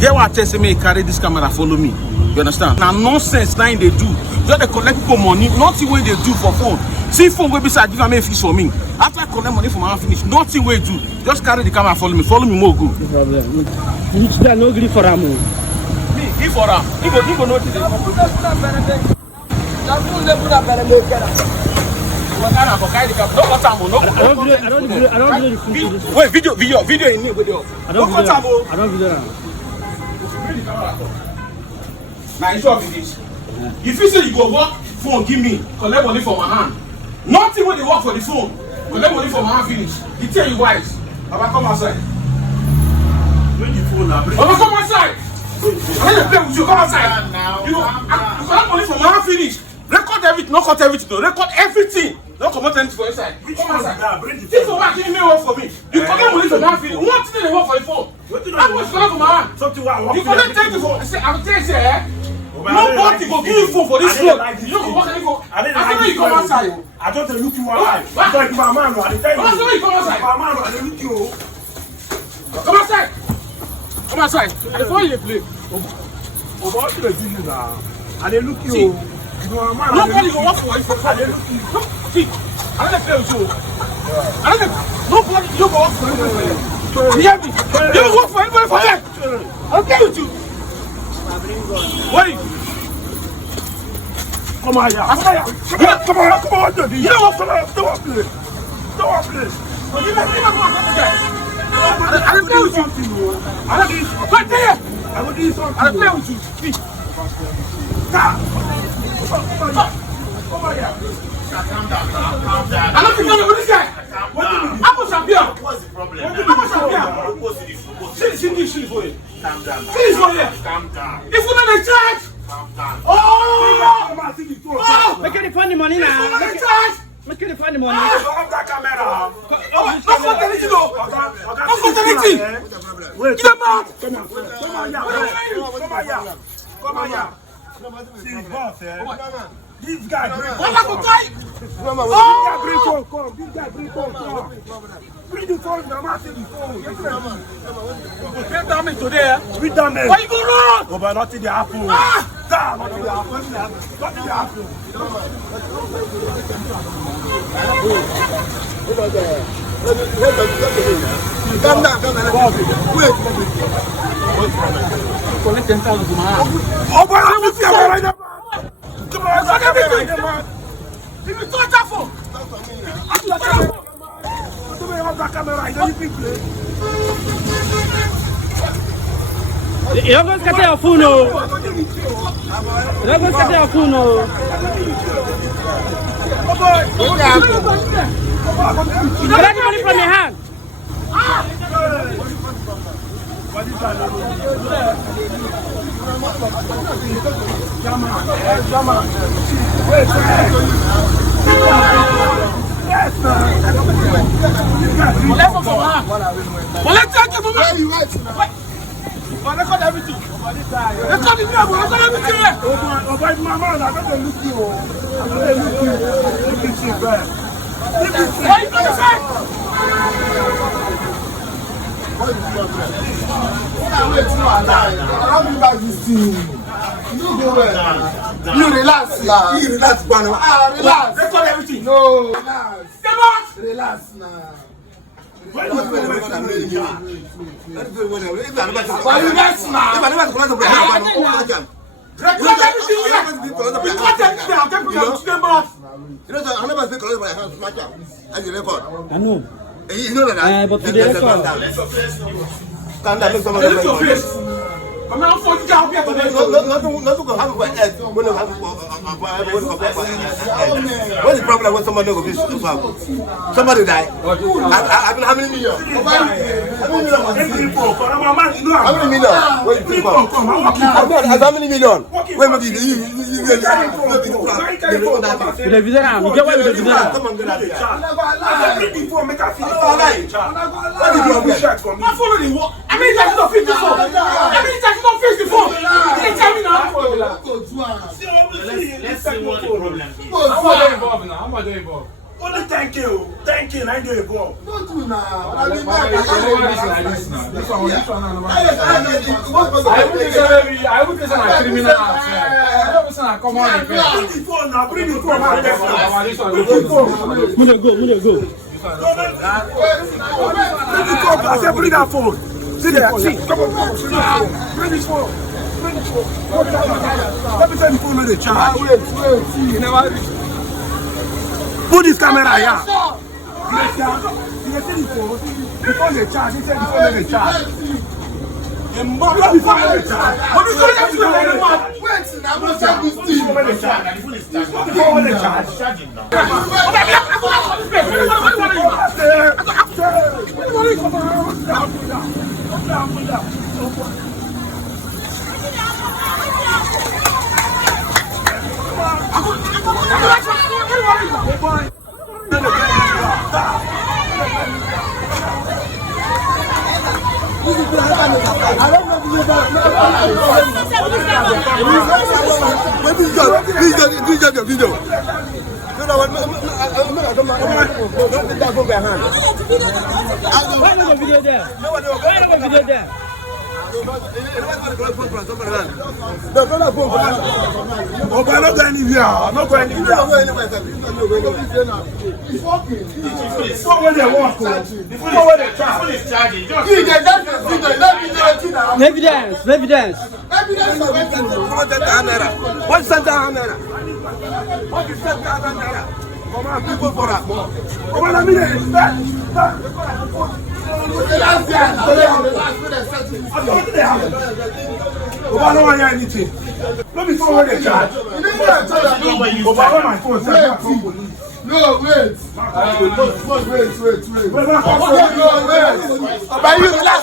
get what telling me carry this camera follow me. You understand? Now nonsense now they do. Just they collect people money, nothing what they do for phone. See phone will be side give me fees for me. After I collect money for my finish, nothing will do. Just carry the camera follow me more good. No problem. You should no agree for am. Me, give for am. He go know today. Wait, video in me. I don't video. Now you sure with this. If you say you go work phone, give me, collect money from my hand. Nothing when they work for the phone, collect money from my hand finish. You tell you wise. I'ma come outside. When the phone I'ma come outside. I'm gonna play with you. Come outside. You collect money from my hand finish. Record everything, not cut everything, no. Record everything. Don't come out anything for inside. Come outside. This for work, give me work for me. You collect money from my hand finish. One thing they work for the phone. How much collect from my hand? Something what you collect 30 for. I'm telling you, nobody go give you phone for this phone. You don't go work any phone. I don't know you come outside. I don't look you alive. Because you are man, I tell you. I don't know you come outside. My man, I look you. Come outside. Come outside. Before you play. Oh, what you do now? I dey look you. Nobody go work for you. I dey look you. See, I don't play with you. I don't. Nobody you go work for you. You hear me? You don't work for anybody for them. I'll play with you. Wait. Come on, yeah. Come on. You know what? Don't play. You never go outside. I don't play with you. I don't do it. Right there. I will do something. I don't play with you. See. Come on, yeah. Calm down. I'm not together with this guy. How much I'm here? What's the problem? How much I'm here? See this for you. Calm down. See this for you. Calm down. If we're not in charge. Calm down. Oh! Make it find the money now. If we're not in charge. Make it find the money. Off that camera. Not for anything, though. Not for anything. Wait. Get them out. Come on, yeah. See, boss, this guy bring What am I going to try? This guy bring phone. Bring the phone, now I see the phone. Get damage today. Bring damage. Why you go wrong? Oh, but nothing dey happen. Nothing dey happen. Calm down. Wait. Collect 10,000 from my hand. Oh, but I'm with you right now. Come on, Fuck everything. If you touch that phone. Off that camera, I don't even play. You don't go scatter your phone, no. You don't go scatter your phone, no. You collect the money from your hand. Record everything. Record it now. Record everything. Oh, but my man, I don't look you. I don't look you. Look at you, bro. Why you going to say? How do you like this thing? You relax now. You relax, Bano. Relax. Record everything. No, relax. Come on. Relax now. Why you Relax now. Record everything here. Record everything. I'll take you to the mouth. You know, I never say collect my hand smack up. As you record. I know. You know that. But today record. Stand up, make someone Look your face. I'm not 40 down here today. Nothing can happen by head. What's the problem when somebody go this? Somebody die. I mean, how many million? How many million? Wait, people. How many million? Wait, maybe you The video now. You get what the video now. come on, get out here. Not follow the walk. I mean, that's not 54. I mean, that's not 54. You tell me now. Let's see what the problem is. How much are you involved now? How much are you involved? Only 10K. 10K, 9 days ago. This one. I would say I'm criminal. I don't say I'm common. Bring the phone now, bring the phone now. Go. I said, bring that phone. See there, see. Come on. Bring this phone. Let me tell the phone where they charge. Wait. You never reach. Put this camera here. You see the phone? Before they charge, he said before they charge. Before they charge. But before they charge. Wait, I'm not charging this thing. Before they charge. Before they charge. Charging now. Oh, but I'm not going anywhere. I'm not going anywhere. Before when they walk, before when they charge. Evidence. What is that? What is that? Come on, people for that. Come on, I mean, I don't want anything. Let me see what they charge. My phone. No, wait. Wait.